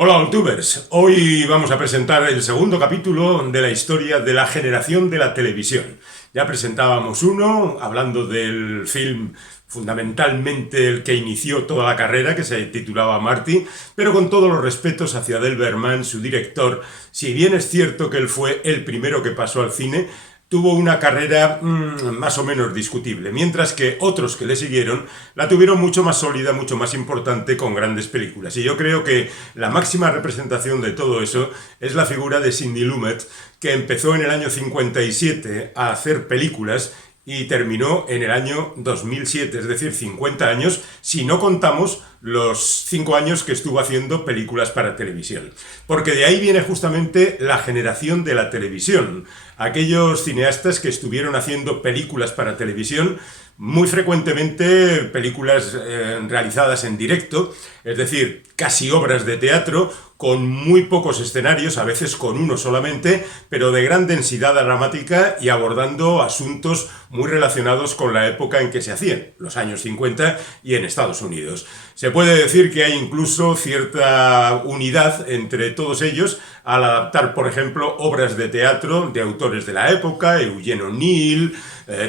Hola, Youtubers. Hoy vamos a presentar el segundo capítulo de la historia de la generación de la televisión. Ya presentábamos uno, hablando del film fundamentalmente el que inició toda la carrera, que se titulaba Marty, pero con todos los respetos hacia Del Berman, su director. Si bien es cierto que él fue el primero que pasó al cine, tuvo una carrera más o menos discutible, mientras que otros que le siguieron la tuvieron mucho más sólida, mucho más importante, con grandes películas. Y yo creo que la máxima representación de todo eso es la figura de Sidney Lumet, que empezó en el año 57 a hacer películas y terminó en el año 2007, es decir, 50 años, si no contamos los 5 años que estuvo haciendo películas para televisión. Porque de ahí viene justamente la generación de la televisión. Aquellos cineastas que estuvieron haciendo películas para televisión, muy frecuentemente películas realizadas en directo, es decir, casi obras de teatro, con muy pocos escenarios, a veces con uno solamente, pero de gran densidad dramática y abordando asuntos muy relacionados con la época en que se hacían, los años 50 y en Estados Unidos. Se puede decir que hay incluso cierta unidad entre todos ellos al adaptar, por ejemplo, obras de teatro de autores de la época, Eugene O'Neill,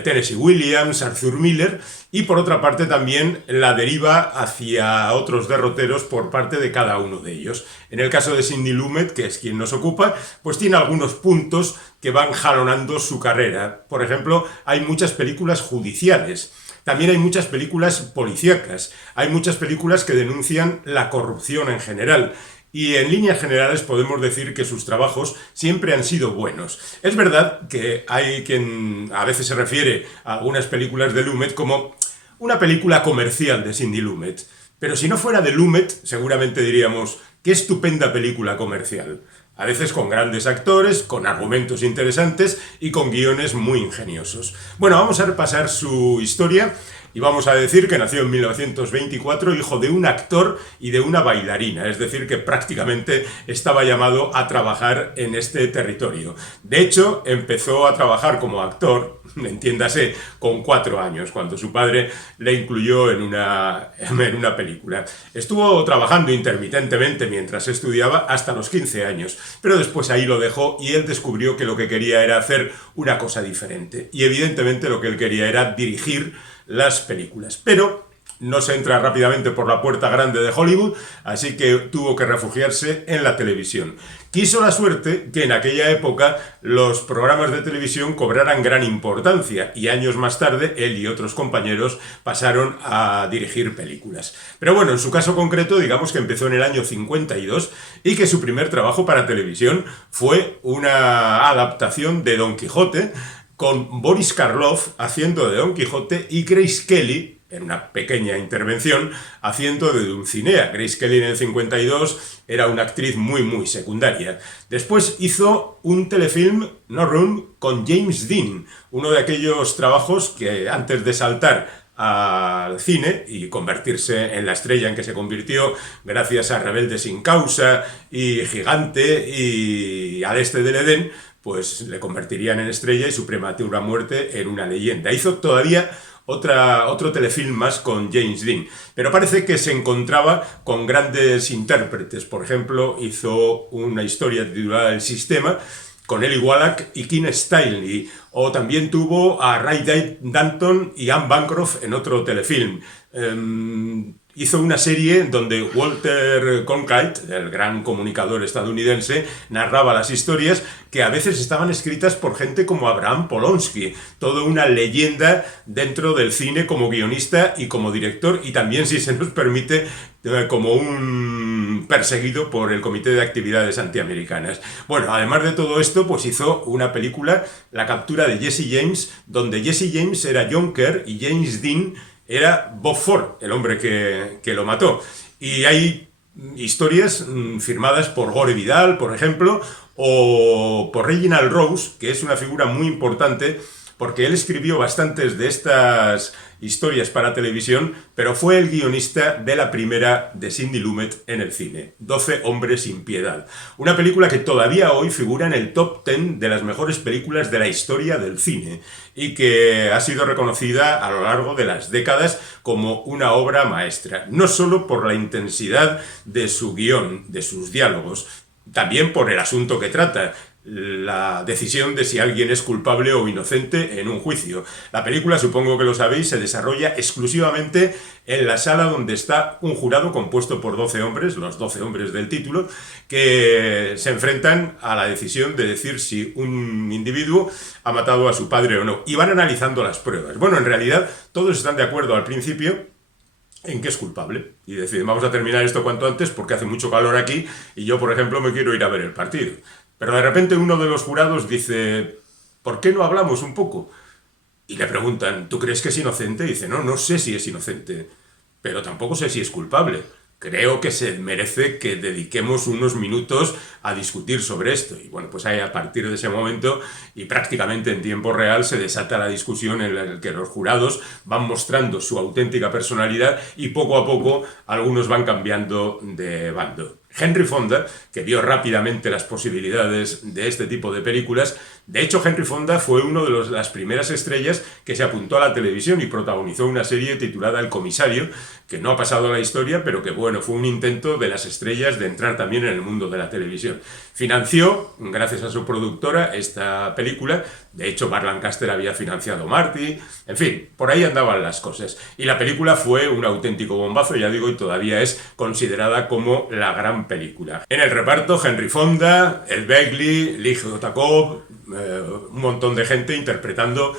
Tennessee Williams, Arthur Miller, y por otra parte también la deriva hacia otros derroteros por parte de cada uno de ellos. En el caso de Sidney Lumet, que es quien nos ocupa, pues tiene algunos puntos que van jalonando su carrera. Por ejemplo, hay muchas películas judiciales. También hay muchas películas policíacas. Hay muchas películas que denuncian la corrupción en general. Y en líneas generales podemos decir que sus trabajos siempre han sido buenos. Es verdad que hay quien a veces se refiere a algunas películas de Lumet como una película comercial de Sidney Lumet. Pero si no fuera de Lumet, seguramente diríamos, qué estupenda película comercial. A veces con grandes actores, con argumentos interesantes y con guiones muy ingeniosos. Bueno, vamos a repasar su historia y vamos a decir que nació en 1924, hijo de un actor y de una bailarina, es decir, que prácticamente estaba llamado a trabajar en este territorio. De hecho, empezó a trabajar como actor, entiéndase, con 4 años, cuando su padre le incluyó en una película. Estuvo trabajando intermitentemente mientras estudiaba hasta los 15 años, pero después ahí lo dejó y él descubrió que lo que quería era hacer una cosa diferente. Y evidentemente lo que él quería era dirigir las películas. Pero no se entra rápidamente por la puerta grande de Hollywood, así que tuvo que refugiarse en la televisión. Quiso la suerte que en aquella época los programas de televisión cobraran gran importancia y años más tarde él y otros compañeros pasaron a dirigir películas. Pero bueno, en su caso concreto, digamos que empezó en el año 52 y que su primer trabajo para televisión fue una adaptación de Don Quijote, con Boris Karloff haciendo de Don Quijote y Grace Kelly, en una pequeña intervención, haciendo de Dulcinea. Grace Kelly en el 52 era una actriz muy secundaria. Después hizo un telefilm, No Room, con James Dean, uno de aquellos trabajos que antes de saltar al cine y convertirse en la estrella en que se convirtió gracias a Rebelde sin causa y Gigante y Al este del Edén, pues le convertirían en estrella y su prematura muerte en una leyenda. Hizo todavía otro telefilm más con James Dean, pero parece que se encontraba con grandes intérpretes. Por ejemplo, hizo una historia titulada El Sistema con Eli Wallach y Kim Stanley, o también tuvo a Ray Danton y Anne Bancroft en otro telefilm. Hizo una serie donde Walter Cronkite, el gran comunicador estadounidense, narraba las historias que a veces estaban escritas por gente como Abraham Polonsky, toda una leyenda dentro del cine como guionista y como director, y también, si se nos permite, como un perseguido por el Comité de Actividades Antiamericanas. Bueno, además de todo esto, pues hizo una película, La captura de Jesse James, donde Jesse James era John Kerr y James Dean era Bob Ford, el hombre que lo mató. Y hay historias firmadas por Gore Vidal, por ejemplo, o por Reginald Rose, que es una figura muy importante porque él escribió bastantes de estas historias para televisión, pero fue el guionista de la primera de Sidney Lumet en el cine, 12 hombres sin piedad. Una película que todavía hoy figura en el top 10 de las mejores películas de la historia del cine y que ha sido reconocida a lo largo de las décadas como una obra maestra, no solo por la intensidad de su guión, de sus diálogos, también por el asunto que trata, la decisión de si alguien es culpable o inocente en un juicio. La película, supongo que lo sabéis, se desarrolla exclusivamente en la sala donde está un jurado compuesto por 12 hombres, los 12 hombres del título, que se enfrentan a la decisión de decir si un individuo ha matado a su padre o no. Y van analizando las pruebas. Bueno, en realidad todos están de acuerdo al principio en que es culpable. Y deciden, vamos a terminar esto cuanto antes porque hace mucho calor aquí y yo, por ejemplo, me quiero ir a ver el partido. Pero de repente uno de los jurados dice, ¿por qué no hablamos un poco? Y le preguntan, ¿tú crees que es inocente? Y dice, no, no sé si es inocente, pero tampoco sé si es culpable. Creo que se merece que dediquemos unos minutos a discutir sobre esto. Y bueno, pues ahí a partir de ese momento y prácticamente en tiempo real se desata la discusión en la que los jurados van mostrando su auténtica personalidad y poco a poco algunos van cambiando de bando. Henry Fonda, que vio rápidamente las posibilidades de este tipo de películas, de hecho Henry Fonda fue uno de las primeras estrellas que se apuntó a la televisión y protagonizó una serie titulada El Comisario, que no ha pasado a la historia, pero que bueno, fue un intento de las estrellas de entrar también en el mundo de la televisión. Financió, gracias a su productora, esta película. De hecho, Burt Lancaster había financiado Marty. En fin, por ahí andaban las cosas. Y la película fue un auténtico bombazo, ya digo, y todavía es considerada como la gran película. En el reparto, Henry Fonda, Ed Begley, Lee Otakov, un montón de gente interpretando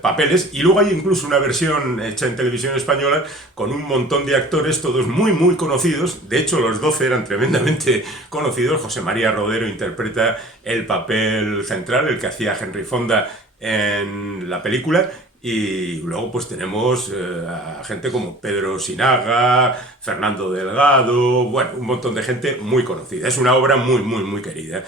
papeles, y luego hay incluso una versión hecha en televisión española con un montón de actores, todos muy muy conocidos. De hecho los 12 eran tremendamente conocidos. José María Rodero interpreta el papel central, el que hacía Henry Fonda en la película, y luego pues tenemos a gente como Pedro Sinaga, Fernando Delgado, bueno, un montón de gente muy conocida. Es una obra muy muy muy querida.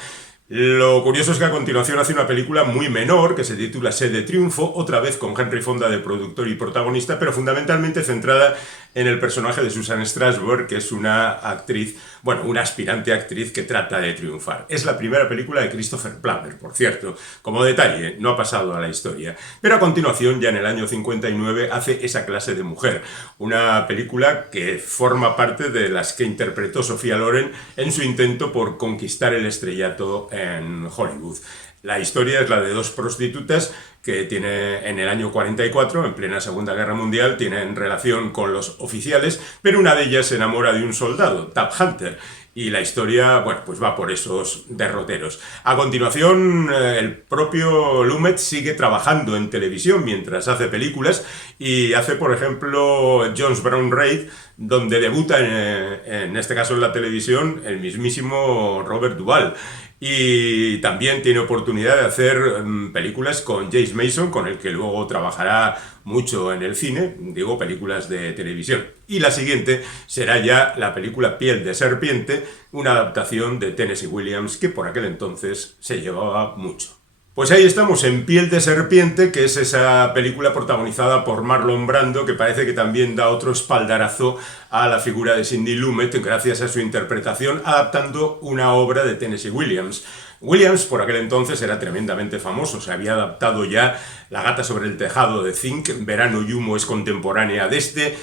Lo curioso es que a continuación hace una película muy menor que se titula Sed de Triunfo, otra vez con Henry Fonda de productor y protagonista, pero fundamentalmente centrada en el personaje de Susan Strasberg, que es una actriz, bueno, una aspirante actriz que trata de triunfar. Es la primera película de Christopher Plummer, por cierto. Como detalle, no ha pasado a la historia. Pero a continuación, ya en el año 59, hace Esa clase de mujer, una película que forma parte de las que interpretó Sophia Loren en su intento por conquistar el estrellato en Hollywood. La historia es la de dos prostitutas que tiene en el año 44, en plena Segunda Guerra Mundial, tienen relación con los oficiales, pero una de ellas se enamora de un soldado, Tab Hunter, y la historia, bueno, pues va por esos derroteros. A continuación, el propio Lumet sigue trabajando en televisión mientras hace películas y hace, por ejemplo, Jones Brown Raid, donde debuta, en este caso en la televisión, el mismísimo Robert Duvall. Y también tiene oportunidad de hacer películas con James Mason, con el que luego trabajará mucho en el cine, digo, películas de televisión. Y la siguiente será ya la película Piel de Serpiente, una adaptación de Tennessee Williams que por aquel entonces se llevaba mucho. Pues ahí estamos, en Piel de Serpiente, que es esa película protagonizada por Marlon Brando, que parece que también da otro espaldarazo a la figura de Sidney Lumet gracias a su interpretación, adaptando una obra de Tennessee Williams. Williams por aquel entonces era tremendamente famoso, se había adaptado ya La gata sobre el tejado de Zinc, Verano y humo es contemporánea de este,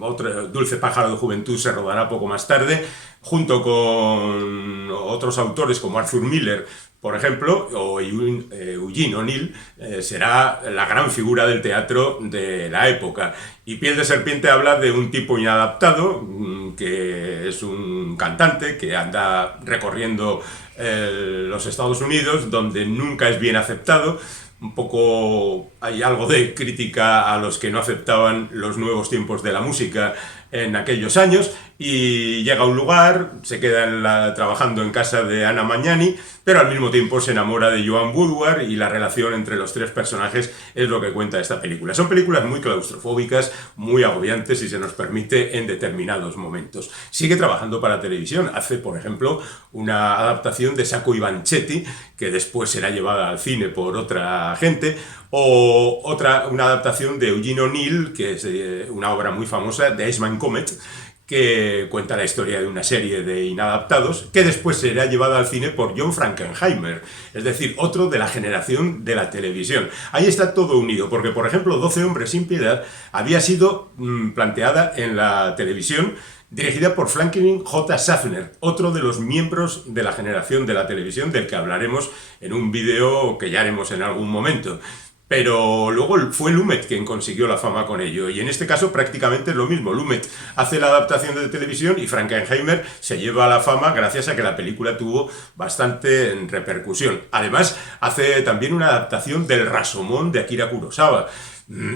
otro Dulce pájaro de juventud se rodará poco más tarde, junto con otros autores como Arthur Miller, por ejemplo, o Eugene O'Neill, será la gran figura del teatro de la época. Y Piel de Serpiente habla de un tipo inadaptado, que es un cantante que anda recorriendo los Estados Unidos, donde nunca es bien aceptado. Un poco hay algo de crítica a los que no aceptaban los nuevos tiempos de la música en aquellos años, y llega a un lugar, se queda trabajando en casa de Anna Magnani, pero al mismo tiempo se enamora de Joan Woodward y la relación entre los tres personajes es lo que cuenta esta película. Son películas muy claustrofóbicas, muy agobiantes si se nos permite en determinados momentos. Sigue trabajando para televisión, hace por ejemplo una adaptación de Sacco y Vanzetti que después será llevada al cine por otra gente, o una adaptación de Eugene O'Neill, que es una obra muy famosa, de Iceman Comet, que cuenta la historia de una serie de inadaptados, que después será llevada al cine por John Frankenheimer, es decir, otro de la generación de la televisión. Ahí está todo unido, porque por ejemplo 12 hombres sin piedad había sido planteada en la televisión, dirigida por Franklin J. Schaffner, otro de los miembros de la generación de la televisión, del que hablaremos en un vídeo que ya haremos en algún momento. Pero luego fue Lumet quien consiguió la fama con ello, y en este caso prácticamente es lo mismo. Lumet hace la adaptación de televisión y Frankenheimer se lleva la fama gracias a que la película tuvo bastante repercusión. Además, hace también una adaptación del Rashomon de Akira Kurosawa.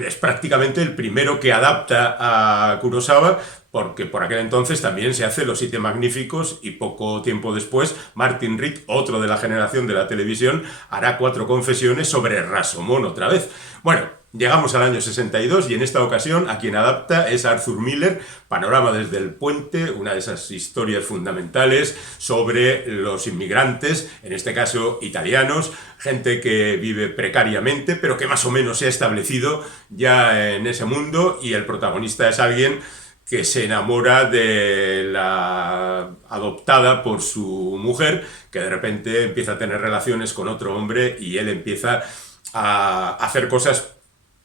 Es prácticamente el primero que adapta a Kurosawa, porque por aquel entonces también se hace Los Siete Magníficos y poco tiempo después Martin Ritt, otro de la generación de la televisión, hará 4 confesiones sobre Rashomon otra vez. Bueno, llegamos al año 62 y en esta ocasión a quien adapta es Arthur Miller, Panorama desde el puente, una de esas historias fundamentales sobre los inmigrantes, en este caso italianos, gente que vive precariamente pero que más o menos se ha establecido ya en ese mundo, y el protagonista es alguien que se enamora de la adoptada por su mujer, que de repente empieza a tener relaciones con otro hombre y él empieza a hacer cosas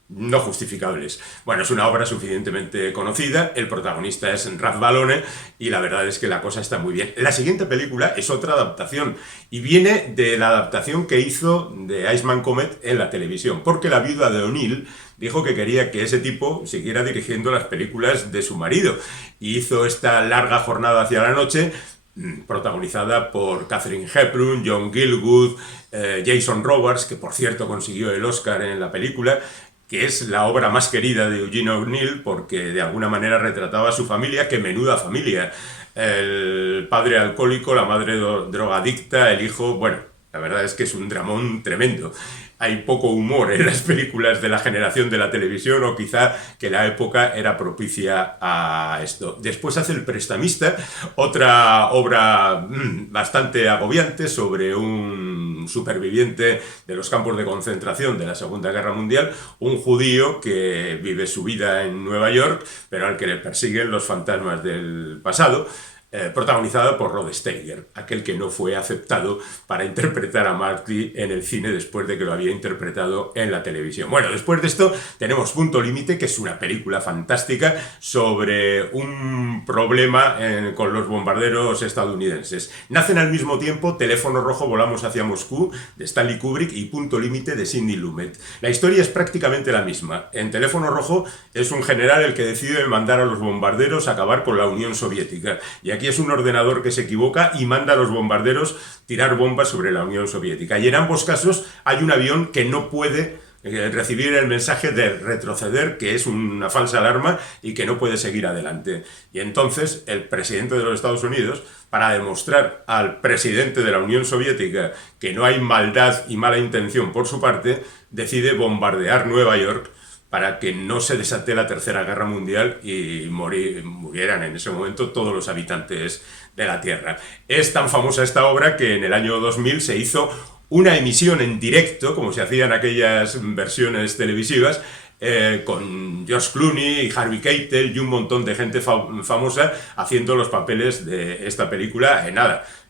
no justificables. Bueno, es una obra suficientemente conocida, el protagonista es Ralph Balone y la verdad es que la cosa está muy bien. La siguiente película es otra adaptación y viene de la adaptación que hizo de Iceman Comet en la televisión, porque la viuda de O'Neill dijo que quería que ese tipo siguiera dirigiendo las películas de su marido y hizo esta larga jornada hacia la noche, protagonizada por Katharine Hepburn, John Gielgud, Jason Robards, que por cierto consiguió el Oscar en la película, que es la obra más querida de Eugene O'Neill porque de alguna manera retrataba a su familia, que menuda familia. El padre alcohólico, la madre drogadicta, el hijo, bueno, la verdad es que es un dramón tremendo. Hay poco humor en las películas de la generación de la televisión, o quizá que la época era propicia a esto. Después hace El prestamista, otra obra bastante agobiante sobre un superviviente de los campos de concentración de la Segunda Guerra Mundial, un judío que vive su vida en Nueva York, pero al que le persiguen los fantasmas del pasado. Protagonizada por Rod Steiger, aquel que no fue aceptado para interpretar a Marty en el cine después de que lo había interpretado en la televisión. Bueno, después de esto tenemos Punto Límite, que es una película fantástica sobre un problema con los bombarderos estadounidenses. Nacen al mismo tiempo Teléfono Rojo, Volamos hacia Moscú, de Stanley Kubrick, y Punto Límite, de Sidney Lumet. La historia es prácticamente la misma. En Teléfono Rojo es un general el que decide mandar a los bombarderos a acabar con la Unión Soviética, y aquí es un ordenador que se equivoca y manda a los bombarderos tirar bombas sobre la Unión Soviética. Y en ambos casos hay un avión que no puede recibir el mensaje de retroceder, que es una falsa alarma y que no puede seguir adelante. Y entonces el presidente de los Estados Unidos, para demostrar al presidente de la Unión Soviética que no hay maldad y mala intención por su parte, decide bombardear Nueva York para que no se desate la Tercera Guerra Mundial y murieran en ese momento todos los habitantes de la Tierra. Es tan famosa esta obra que en el año 2000 se hizo una emisión en directo, como se hacían aquellas versiones televisivas, con George Clooney y Harvey Keitel y un montón de gente famosa haciendo los papeles de esta película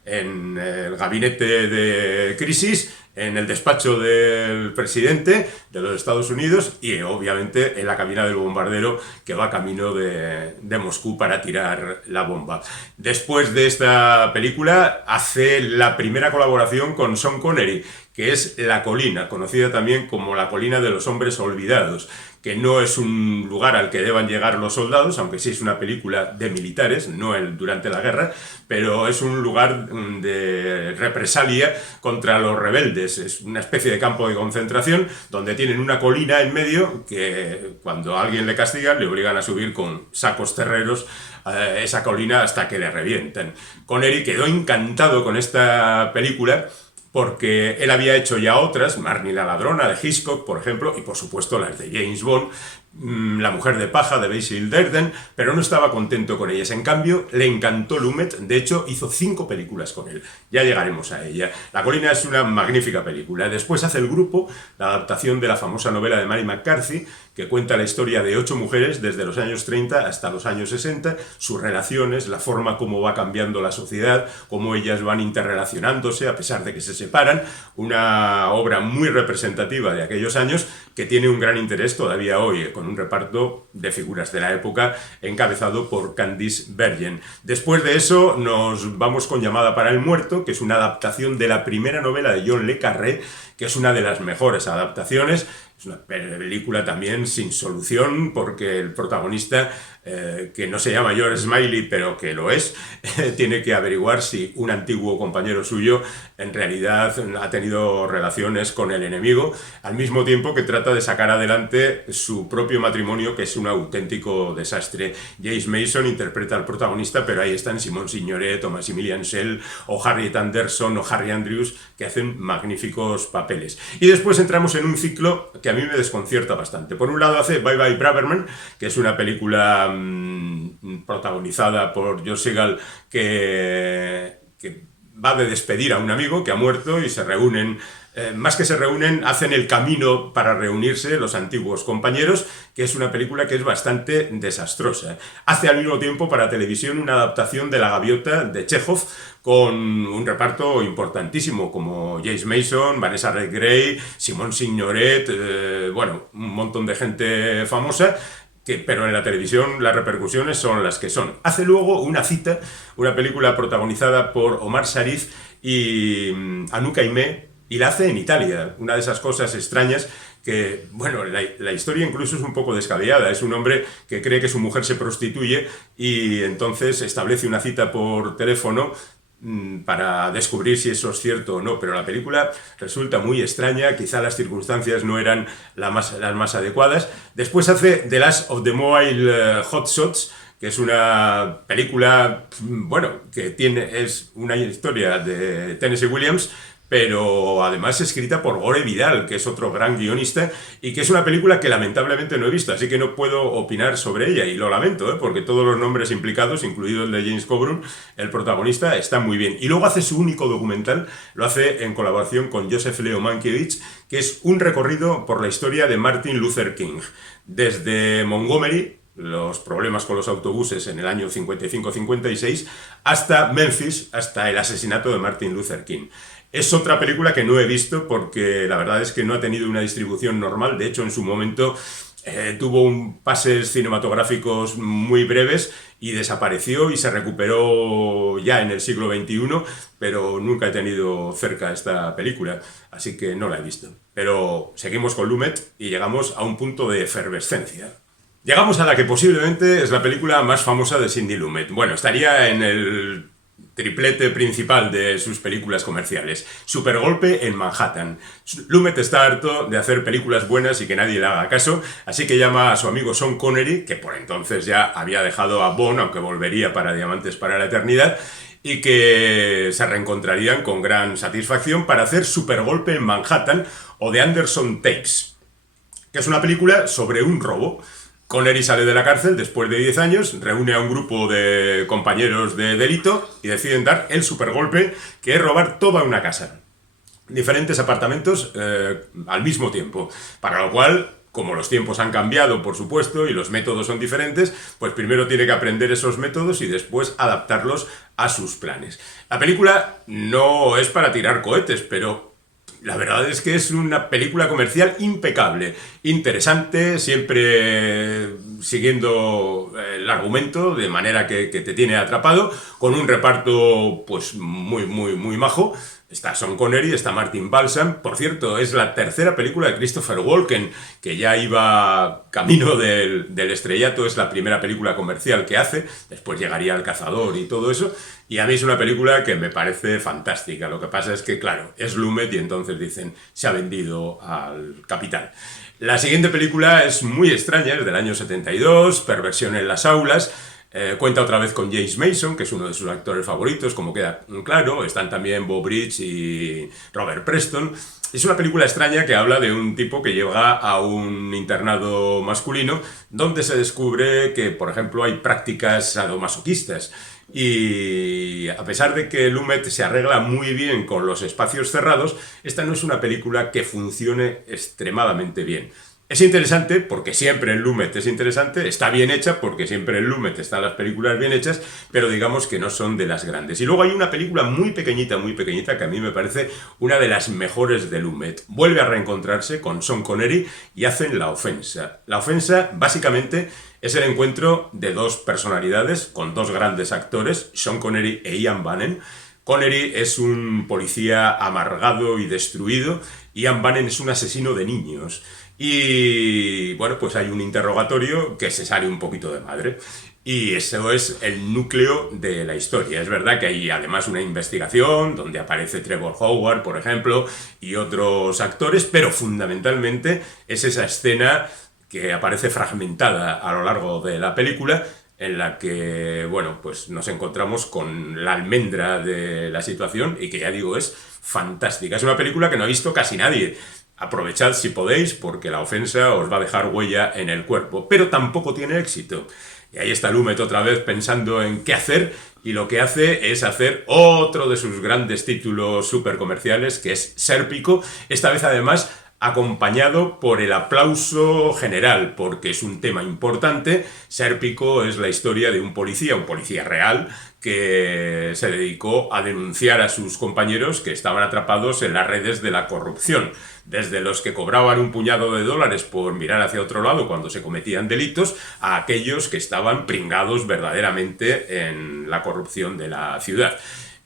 en el gabinete de crisis, en el despacho del presidente de los Estados Unidos y obviamente en la cabina del bombardero que va camino de Moscú para tirar la bomba. Después de esta película hace la primera colaboración con Sean Connery, que es La Colina, conocida también como La Colina de los Hombres Olvidados, que no es un lugar al que deban llegar los soldados, aunque sí es una película de militares, no durante la guerra, pero es un lugar de represalia contra los rebeldes. Es una especie de campo de concentración donde tienen una colina en medio que cuando a alguien le castigan le obligan a subir con sacos terreros esa colina hasta que le revientan. Connery quedó encantado con esta película porque él había hecho ya otras, Marnie la ladrona de Hitchcock, por ejemplo, y por supuesto las de James Bond, La mujer de paja de Basil Darden, pero no estaba contento con ellas. En cambio, le encantó Lumet, de hecho hizo 5 películas con él. Ya llegaremos a ella. La colina es una magnífica película. Después hace El grupo, la adaptación de la famosa novela de Mary McCarthy, que cuenta la historia de 8 mujeres desde los años 30 hasta los años 60, sus relaciones, la forma como va cambiando la sociedad, cómo ellas van interrelacionándose a pesar de que se separan. Una obra muy representativa de aquellos años que tiene un gran interés todavía hoy, con un reparto de figuras de la época encabezado por Candice Bergen. Después de eso nos vamos con Llamada para el muerto, que es una adaptación de la primera novela de John le Carré, que es una de las mejores adaptaciones. Es una película también sin solución porque el protagonista, que no se llama George Smiley, pero que lo es, tiene que averiguar si un antiguo compañero suyo en realidad ha tenido relaciones con el enemigo, al mismo tiempo que trata de sacar adelante su propio matrimonio, que es un auténtico desastre. James Mason interpreta al protagonista, pero ahí están Simone Signoret, o Maximilian Schell, o Harriet Anderson, o Harry Andrews, que hacen magníficos papeles. Y después entramos en un ciclo que a mí me desconcierta bastante. Por un lado hace Bye Bye Braverman, que es una película protagonizada por Josh Segal que va de despedir a un amigo que ha muerto y se reúnen, más que se reúnen, hacen el camino para reunirse los antiguos compañeros, que es una película que es bastante desastrosa. Hace al mismo tiempo para televisión una adaptación de La gaviota de Chekhov, con un reparto importantísimo como James Mason, Vanessa Redgrave, Simone Signoret, bueno, un montón de gente famosa, pero en la televisión las repercusiones son las que son. Hace luego una cita, una película protagonizada por Omar Sharif y Anouk Aimée, y la hace en Italia. Una de esas cosas extrañas que, bueno, la historia incluso es un poco descabellada. Es un hombre que cree que su mujer se prostituye y entonces establece una cita por teléfono para descubrir si eso es cierto o no, pero la película resulta muy extraña, quizá las circunstancias no eran las más adecuadas. Después hace The Last of the Mobile Hotshots, que es una película, bueno, que es una historia de Tennessee Williams, pero además escrita por Gore Vidal, que es otro gran guionista, y que es una película que lamentablemente no he visto, así que no puedo opinar sobre ella, y lo lamento, porque todos los nombres implicados, incluido el de James Coburn, el protagonista, está muy bien. Y luego hace su único documental, lo hace en colaboración con Joseph Leo Mankiewicz, que es un recorrido por la historia de Martin Luther King, desde Montgomery, los problemas con los autobuses en el año 55-56, hasta Memphis, hasta el asesinato de Martin Luther King. Es otra película que no he visto porque la verdad es que no ha tenido una distribución normal. De hecho, en su momento tuvo pases cinematográficos muy breves y desapareció y se recuperó ya en el siglo XXI, pero nunca he tenido cerca esta película, así que no la he visto. Pero seguimos con Lumet y llegamos a un punto de efervescencia. Llegamos a la que posiblemente es la película más famosa de Sidney Lumet. Bueno, estaría en el triplete principal de sus películas comerciales. Supergolpe en Manhattan. Lumet está harto de hacer películas buenas y que nadie le haga caso, así que llama a su amigo Sean Connery, que por entonces ya había dejado a Bond, aunque volvería para Diamantes para la Eternidad, y que se reencontrarían con gran satisfacción para hacer Supergolpe en Manhattan o The Anderson Tapes, que es una película sobre un robo. Connery sale de la cárcel después de 10 años, reúne a un grupo de compañeros de delito y deciden dar el supergolpe, que es robar toda una casa. Diferentes apartamentos al mismo tiempo. Para lo cual, como los tiempos han cambiado, por supuesto, y los métodos son diferentes, pues primero tiene que aprender esos métodos y después adaptarlos a sus planes. La película no es para tirar cohetes, pero la verdad es que es una película comercial impecable, interesante, siempre siguiendo el argumento de manera que te tiene atrapado, con un reparto pues muy majo. Está Sean Connery, está Martin Balsam. Por cierto, es la tercera película de Christopher Walken, que ya iba camino del estrellato. Es la primera película comercial que hace. Después llegaría El Cazador y todo eso. Y a mí es una película que me parece fantástica. Lo que pasa es que, claro, es Lumet y entonces dicen, se ha vendido al capital. La siguiente película es muy extraña, es del año 72, Perversión en las aulas. Cuenta otra vez con James Mason, que es uno de sus actores favoritos, como queda claro. Están también Beau Bridges y Robert Preston. Es una película extraña que habla de un tipo que llega a un internado masculino donde se descubre que, por ejemplo, hay prácticas sadomasoquistas. Y a pesar de que Lumet se arregla muy bien con los espacios cerrados, esta no es una película que funcione extremadamente bien. Es interesante porque siempre en Lumet es interesante, está bien hecha porque siempre en Lumet están las películas bien hechas, pero digamos que no son de las grandes. Y luego hay una película muy pequeñita, que a mí me parece una de las mejores de Lumet. Vuelve a reencontrarse con Sean Connery y hacen La Ofensa. La Ofensa, básicamente, es el encuentro de dos personalidades con dos grandes actores, Sean Connery e Ian Bannon. Connery es un policía amargado y destruido, Ian Bannon es un asesino de niños. Y bueno, pues hay un interrogatorio que se sale un poquito de madre. Y eso es el núcleo de la historia. Es verdad que hay además una investigación donde aparece Trevor Howard, por ejemplo, y otros actores, pero fundamentalmente es esa escena que aparece fragmentada a lo largo de la película, en la que, bueno, pues nos encontramos con la almendra de la situación y que ya digo es fantástica. Es una película que no ha visto casi nadie. Aprovechad si podéis, porque La Ofensa os va a dejar huella en el cuerpo, pero tampoco tiene éxito. Y ahí está Lumet otra vez pensando en qué hacer, y lo que hace es hacer otro de sus grandes títulos súper comerciales, que es Sérpico, esta vez además acompañado por el aplauso general, porque es un tema importante. Sérpico es la historia de un policía real, que se dedicó a denunciar a sus compañeros que estaban atrapados en las redes de la corrupción, desde los que cobraban un puñado de dólares por mirar hacia otro lado cuando se cometían delitos, a aquellos que estaban pringados verdaderamente en la corrupción de la ciudad.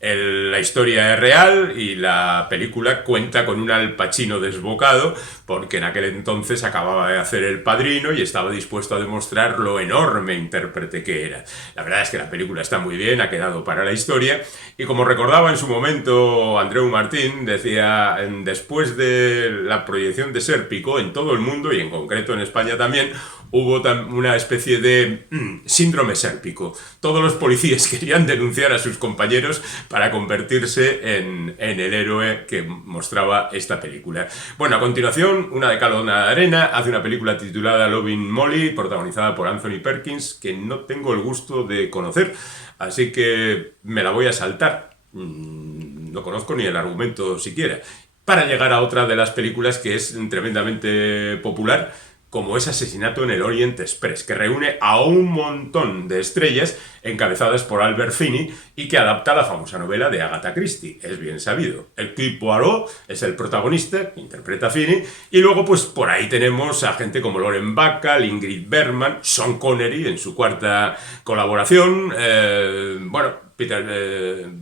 La historia es real y la película cuenta con un Al Pacino desbocado, porque en aquel entonces acababa de hacer El Padrino y estaba dispuesto a demostrar lo enorme intérprete que era. La verdad es que la película está muy bien, ha quedado para la historia, y como recordaba en su momento Andreu Martín, decía, después de la proyección de Sérpico en todo el mundo y en concreto en España también, hubo una especie de síndrome sérpico. Todos los policías querían denunciar a sus compañeros para convertirse en el héroe que mostraba esta película. Bueno, a continuación, una de cal, una de arena, hace una película titulada Loving Molly, protagonizada por Anthony Perkins, que no tengo el gusto de conocer, así que me la voy a saltar. No conozco ni el argumento siquiera. Para llegar a otra de las películas que es tremendamente popular, como es Asesinato en el Orient Express, que reúne a un montón de estrellas encabezadas por Albert Finney y que adapta la famosa novela de Agatha Christie, es bien sabido. Hercule Poirot es el protagonista, que interpreta a Finney, y luego pues por ahí tenemos a gente como Lauren Bacall, Ingrid Bergman, Sean Connery en su cuarta colaboración, un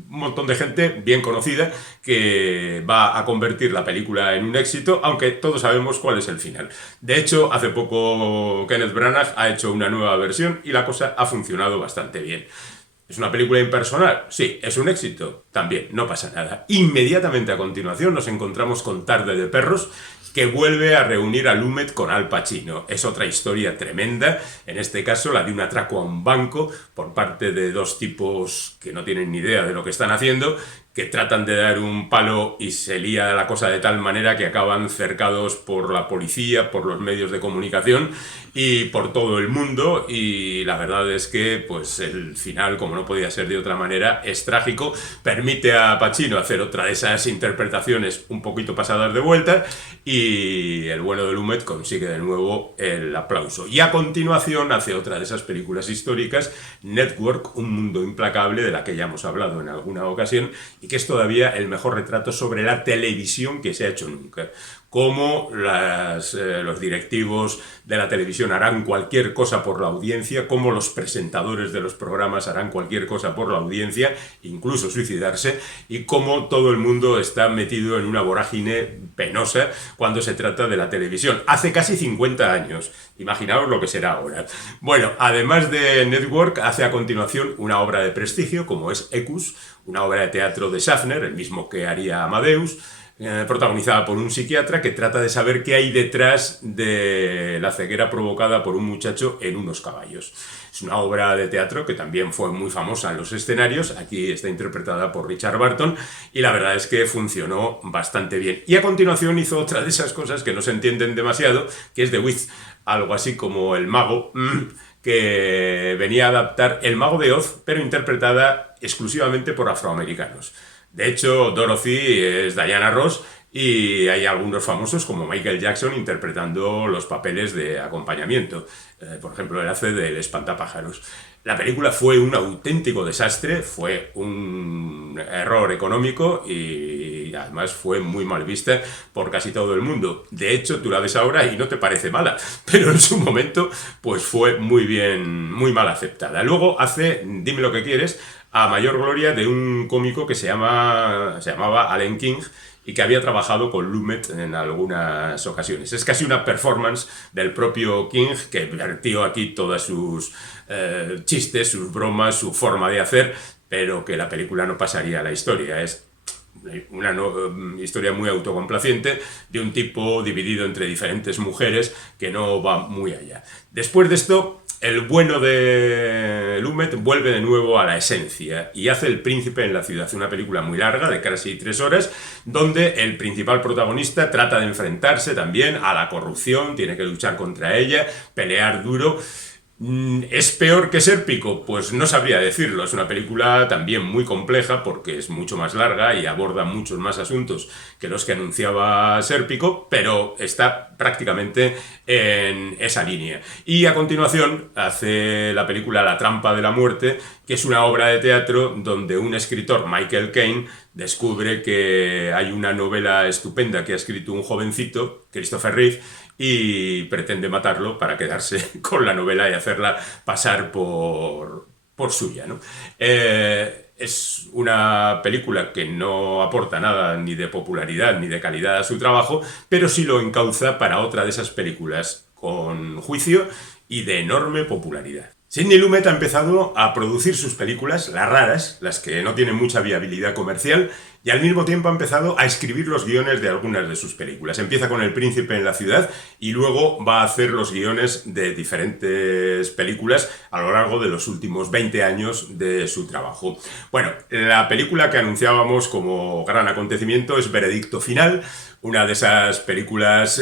montón de gente bien conocida que va a convertir la película en un éxito, aunque todos sabemos cuál es el final. De hecho, hace poco Kenneth Branagh ha hecho una nueva versión y la cosa ha funcionado bastante bien. ¿Es una película impersonal? Sí. ¿Es un éxito? También, no pasa nada. Inmediatamente a continuación nos encontramos con Tarde de Perros, que vuelve a reunir a Lumet con Al Pacino. Es otra historia tremenda, en este caso la de un atraco a un banco por parte de dos tipos que no tienen ni idea de lo que están haciendo, que tratan de dar un palo y se lía la cosa de tal manera que acaban cercados por la policía, por los medios de comunicación y por todo el mundo, y la verdad es que pues el final, como no podía ser de otra manera, es trágico. Permite a Pacino hacer otra de esas interpretaciones un poquito pasadas de vuelta y el bueno de Lumet consigue de nuevo el aplauso. Y a continuación hace otra de esas películas históricas, Network, un mundo implacable, de la que ya hemos hablado en alguna ocasión, y que es todavía el mejor retrato sobre la televisión que se ha hecho nunca. Cómo los directivos de la televisión harán cualquier cosa por la audiencia, cómo los presentadores de los programas harán cualquier cosa por la audiencia, incluso suicidarse, y cómo todo el mundo está metido en una vorágine penosa cuando se trata de la televisión. Hace casi 50 años. Imaginaos lo que será ahora. Bueno, además de Network, hace a continuación una obra de prestigio, como es Equus, una obra de teatro de Schaffner, el mismo que haría Amadeus. protagonizada por un psiquiatra que trata de saber qué hay detrás de la ceguera provocada por un muchacho en unos caballos. Es una obra de teatro que también fue muy famosa en los escenarios, aquí está interpretada por Richard Burton, y la verdad es que funcionó bastante bien. Y a continuación hizo otra de esas cosas que no se entienden demasiado, que es The Wiz, algo así como El Mago, que venía a adaptar El Mago de Oz, pero interpretada exclusivamente por afroamericanos. De hecho, Dorothy es Diana Ross y hay algunos famosos como Michael Jackson interpretando los papeles de acompañamiento. Por ejemplo, él hace del espantapájaros. La película fue un auténtico desastre, fue un error económico y además fue muy mal vista por casi todo el mundo. De hecho, tú la ves ahora y no te parece mala, pero en su momento pues fue muy bien, muy mal aceptada. Luego hace Dime lo que quieres, a mayor gloria de un cómico que se llamaba Allen King y que había trabajado con Lumet en algunas ocasiones. Es casi una performance del propio King que vertió aquí todas sus chistes, sus bromas, su forma de hacer, pero que la película no pasaría a la historia. Es una historia muy autocomplaciente de un tipo dividido entre diferentes mujeres que no va muy allá. Después de esto, el bueno de Lumet vuelve de nuevo a la esencia y hace El príncipe en la ciudad, una película muy larga, de casi 3 horas, donde el principal protagonista trata de enfrentarse también a la corrupción, tiene que luchar contra ella, pelear duro. ¿Es peor que Sérpico? Pues no sabría decirlo. Es una película también muy compleja porque es mucho más larga y aborda muchos más asuntos que los que anunciaba Sérpico, pero está prácticamente en esa línea. Y a continuación hace la película La trampa de la muerte, que es una obra de teatro donde un escritor, Michael Caine, descubre que hay una novela estupenda que ha escrito un jovencito, Christopher Reeve, y pretende matarlo para quedarse con la novela y hacerla pasar por suya, ¿no? Es una película que no aporta nada ni de popularidad ni de calidad a su trabajo, pero sí lo encauza para otra de esas películas con juicio y de enorme popularidad. Sidney Lumet ha empezado a producir sus películas, las raras, las que no tienen mucha viabilidad comercial, y al mismo tiempo ha empezado a escribir los guiones de algunas de sus películas. Empieza con El príncipe en la ciudad y luego va a hacer los guiones de diferentes películas a lo largo de los últimos 20 años de su trabajo. Bueno, la película que anunciábamos como gran acontecimiento es Veredicto Final, una de esas películas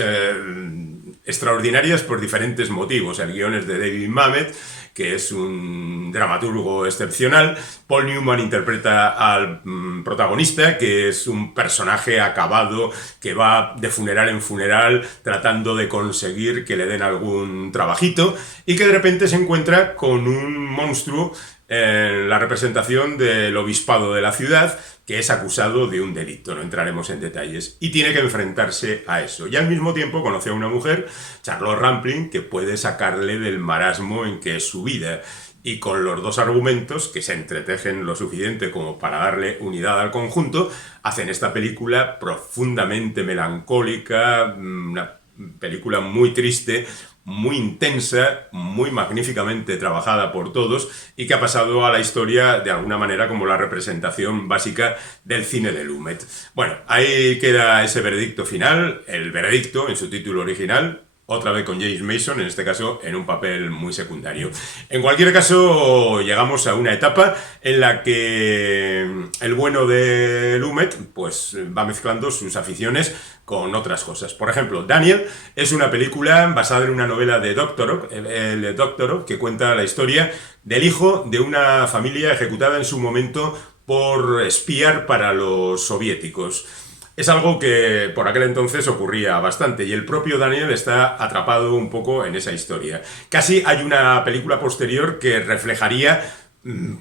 extraordinarias por diferentes motivos. El guion es de David Mamet, que es un dramaturgo excepcional. Paul Newman interpreta al protagonista, que es un personaje acabado que va de funeral en funeral tratando de conseguir que le den algún trabajito y que de repente se encuentra con un monstruo en la representación del obispado de la ciudad, que es acusado de un delito, no entraremos en detalles, y tiene que enfrentarse a eso. Y al mismo tiempo conoce a una mujer, Charlotte Rampling, que puede sacarle del marasmo en que es su vida. Y con los dos argumentos, que se entretejen lo suficiente como para darle unidad al conjunto, hacen esta película profundamente melancólica, una película muy triste, muy intensa, muy magníficamente trabajada por todos y que ha pasado a la historia de alguna manera como la representación básica del cine de Lumet. Bueno, ahí queda ese veredicto final, el veredicto en su título original, otra vez con James Mason, en este caso en un papel muy secundario. En cualquier caso, llegamos a una etapa en la que el bueno de Lumet pues va mezclando sus aficiones con otras cosas. Por ejemplo, Daniel es una película basada en una novela de Doctorow, que cuenta la historia del hijo de una familia ejecutada en su momento por espiar para los soviéticos. Es algo que por aquel entonces ocurría bastante y el propio Daniel está atrapado un poco en esa historia. Casi hay una película posterior que reflejaría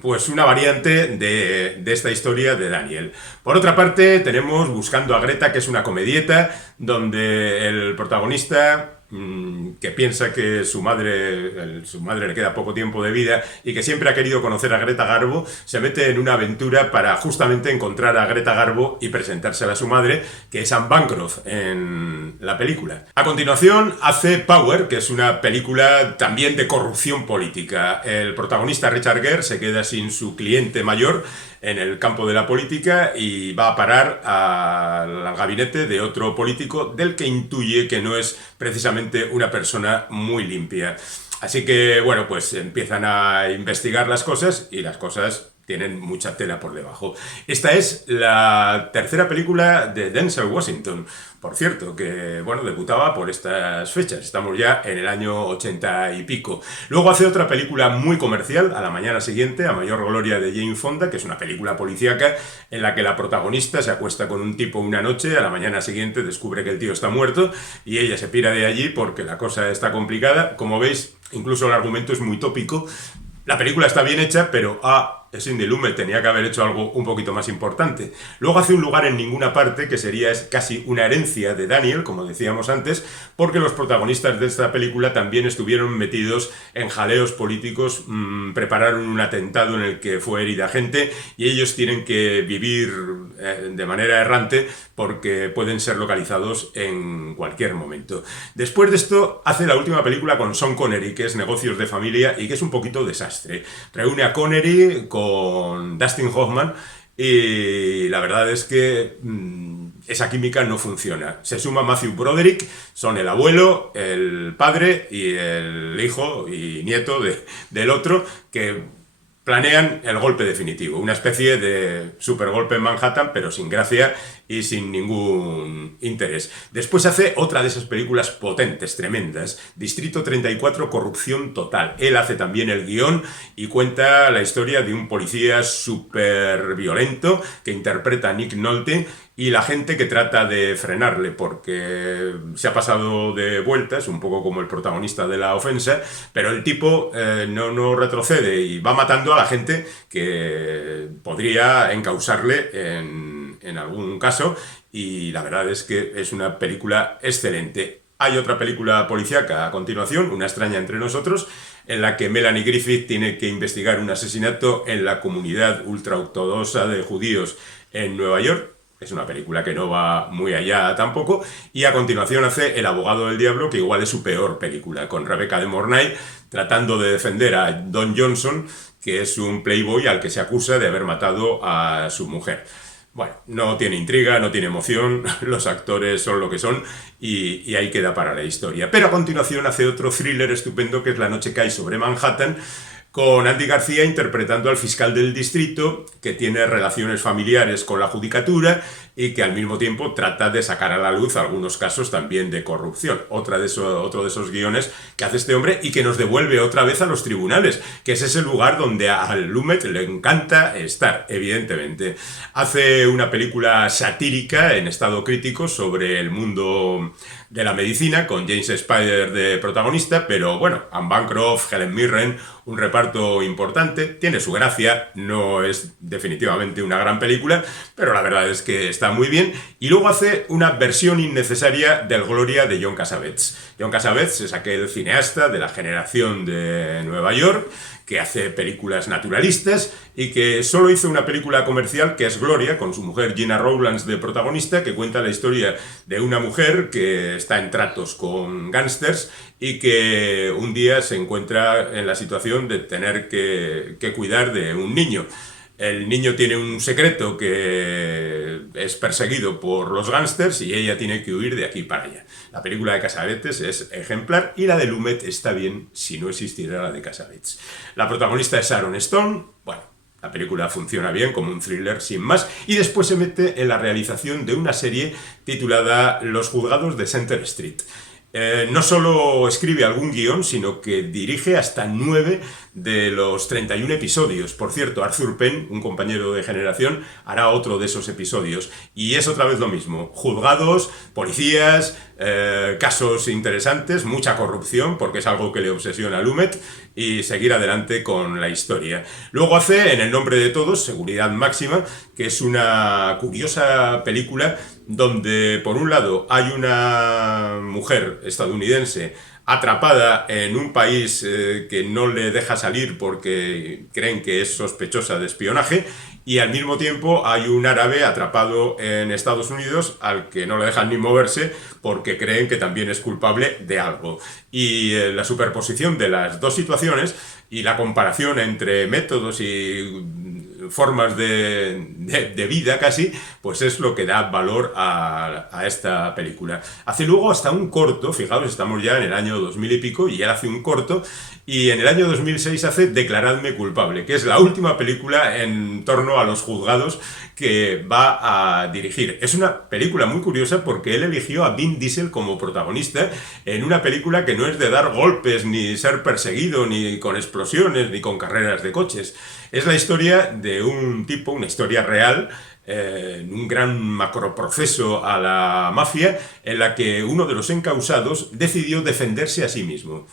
pues una variante de esta historia de Daniel. Por otra parte, tenemos Buscando a Greta, que es una comedieta donde el protagonista que piensa que su madre le queda poco tiempo de vida y que siempre ha querido conocer a Greta Garbo, se mete en una aventura para justamente encontrar a Greta Garbo y presentársela a su madre, que es Anne Bancroft en la película. A continuación hace Power, que es una película también de corrupción política. El protagonista Richard Gere se queda sin su cliente mayor, en el campo de la política y va a parar al gabinete de otro político del que intuye que no es precisamente una persona muy limpia. Así que, bueno, pues empiezan a investigar las cosas y las cosas tienen mucha tela por debajo. Esta es la tercera película de Denzel Washington, por cierto, que, bueno, debutaba por estas fechas. Estamos ya en el año 80 y pico. Luego hace otra película muy comercial, A la mañana siguiente, A mayor gloria de Jane Fonda, que es una película policíaca en la que la protagonista se acuesta con un tipo una noche, a la mañana siguiente descubre que el tío está muerto y ella se pira de allí porque la cosa está complicada. Como veis, incluso el argumento es muy tópico. La película está bien hecha, pero Sidney Lumet tenía que haber hecho algo un poquito más importante. Luego hace Un lugar en ninguna parte, que sería casi una herencia de Daniel, como decíamos antes, porque los protagonistas de esta película también estuvieron metidos en jaleos políticos, prepararon un atentado en el que fue herida gente y ellos tienen que vivir de manera errante porque pueden ser localizados en cualquier momento. Después de esto, hace la última película con Sean Connery, que es Negocios de familia y que es un poquito desastre. Reúne a Connery con Dustin Hoffman y la verdad es que esa química no funciona. Se suma Matthew Broderick, son el abuelo, el padre y el hijo y nieto del otro, que planean el golpe definitivo, una especie de supergolpe en Manhattan, pero sin gracia y sin ningún interés. Después hace otra de esas películas potentes, tremendas, Distrito 34, Corrupción Total. Él hace también el guión y cuenta la historia de un policía súper violento que interpreta a Nick Nolte y la gente que trata de frenarle porque se ha pasado de vueltas, un poco como el protagonista de La ofensa, pero el tipo no retrocede y va matando a la gente que podría encausarle en algún caso, y la verdad es que es una película excelente. Hay otra película policíaca a continuación, Una extraña entre nosotros, en la que Melanie Griffith tiene que investigar un asesinato en la comunidad ultraortodoxa de judíos en Nueva York. Es una película que no va muy allá tampoco. Y a continuación hace El abogado del diablo, que igual es su peor película, con Rebecca de Mornay tratando de defender a Don Johnson, que es un playboy al que se acusa de haber matado a su mujer. Bueno, no tiene intriga, no tiene emoción, los actores son lo que son y ahí queda para la historia. Pero a continuación hace otro thriller estupendo que es La noche cae sobre Manhattan, con Andy García interpretando al fiscal del distrito, que tiene relaciones familiares con la judicatura y que al mismo tiempo trata de sacar a la luz algunos casos también de corrupción. Otro de esos guiones que hace este hombre y que nos devuelve otra vez a los tribunales, que es ese lugar donde a Lumet le encanta estar, evidentemente. Hace una película satírica en estado crítico sobre el mundo de la medicina, con James Spader de protagonista, pero bueno, Anne Bancroft, Helen Mirren, un reparto importante, tiene su gracia, no es definitivamente una gran película, pero la verdad es que está muy bien. Y luego hace una versión innecesaria del Gloria de John Cassavetes. John Cassavetes es aquel cineasta de la generación de Nueva York, que hace películas naturalistas y que solo hizo una película comercial que es Gloria, con su mujer Gina Rowlands de protagonista, que cuenta la historia de una mujer que está en tratos con gángsters y que un día se encuentra en la situación de tener que cuidar de un niño. El niño tiene un secreto que es perseguido por los gángsters y ella tiene que huir de aquí para allá. La película de Cassavetes es ejemplar y la de Lumet está bien si no existiera la de Cassavetes. La protagonista es Sharon Stone. Bueno, la película funciona bien como un thriller sin más y después se mete en la realización de una serie titulada Los juzgados de Center Street. No solo escribe algún guión, sino que dirige hasta 9 de los 31 episodios. Por cierto, Arthur Penn, un compañero de generación, hará otro de esos episodios. Y es otra vez lo mismo. Juzgados, policías, casos interesantes, mucha corrupción, porque es algo que le obsesiona a Lumet, y seguir adelante con la historia. Luego hace En el nombre de todos, Seguridad máxima, que es una curiosa película donde, por un lado, hay una mujer estadounidense atrapada en un país que no le deja salir porque creen que es sospechosa de espionaje, y al mismo tiempo hay un árabe atrapado en Estados Unidos al que no le dejan ni moverse porque creen que también es culpable de algo. Y la superposición de las dos situaciones y la comparación entre métodos y formas de vida casi, pues es lo que da valor a esta película. Hace luego hasta un corto, fijaos, estamos ya en el año 2000 y pico, y él hace un corto, y en el año 2006 hace Declaradme culpable, que es la última película en torno a los juzgados que va a dirigir. Es una película muy curiosa porque él eligió a Vin Diesel como protagonista en una película que no es de dar golpes, ni ser perseguido, ni con explosiones, ni con carreras de coches. Es la historia de un tipo, una historia real, un gran macroproceso a la mafia, en la que uno de los encausados decidió defenderse a sí mismo.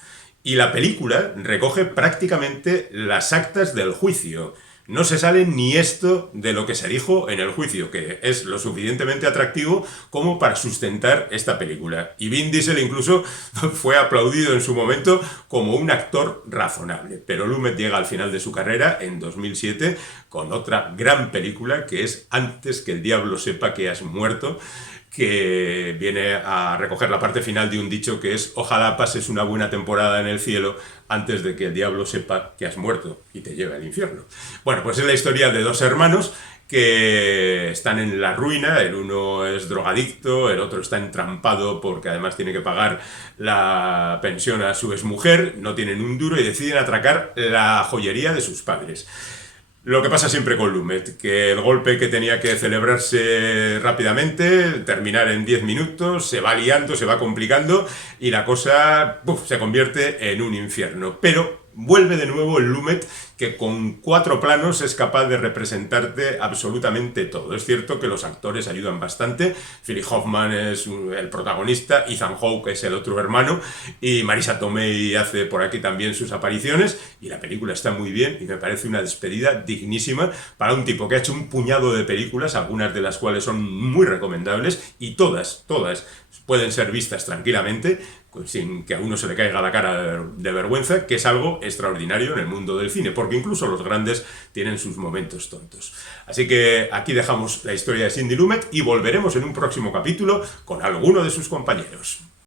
Y la película recoge prácticamente las actas del juicio. No se sale ni esto de lo que se dijo en el juicio, que es lo suficientemente atractivo como para sustentar esta película. Y Vin Diesel incluso fue aplaudido en su momento como un actor razonable. Pero Lumet llega al final de su carrera en 2007 con otra gran película que es Antes que el diablo sepa que has muerto, que viene a recoger la parte final de un dicho que es: ojalá pases una buena temporada en el cielo antes de que el diablo sepa que has muerto y te lleve al infierno. Bueno, pues es la historia de dos hermanos que están en la ruina. El uno es drogadicto, el otro está entrampado porque además tiene que pagar la pensión a su exmujer, no tienen un duro y deciden atracar la joyería de sus padres. Lo que pasa siempre con Lumet, que el golpe que tenía que celebrarse rápidamente, terminar en 10 minutos, se va liando, se va complicando y la cosa se convierte en un infierno. Pero vuelve de nuevo el Lumet que con 4 planos es capaz de representarte absolutamente todo. Es cierto que los actores ayudan bastante. Philip Hoffman es el protagonista, Ethan Hawke es el otro hermano y Marisa Tomei hace por aquí también sus apariciones y la película está muy bien y me parece una despedida dignísima para un tipo que ha hecho un puñado de películas, algunas de las cuales son muy recomendables y todas pueden ser vistas tranquilamente sin que a uno se le caiga la cara de vergüenza, que es algo extraordinario en el mundo del cine, porque incluso los grandes tienen sus momentos tontos. Así que aquí dejamos la historia de Sidney Lumet y volveremos en un próximo capítulo con alguno de sus compañeros.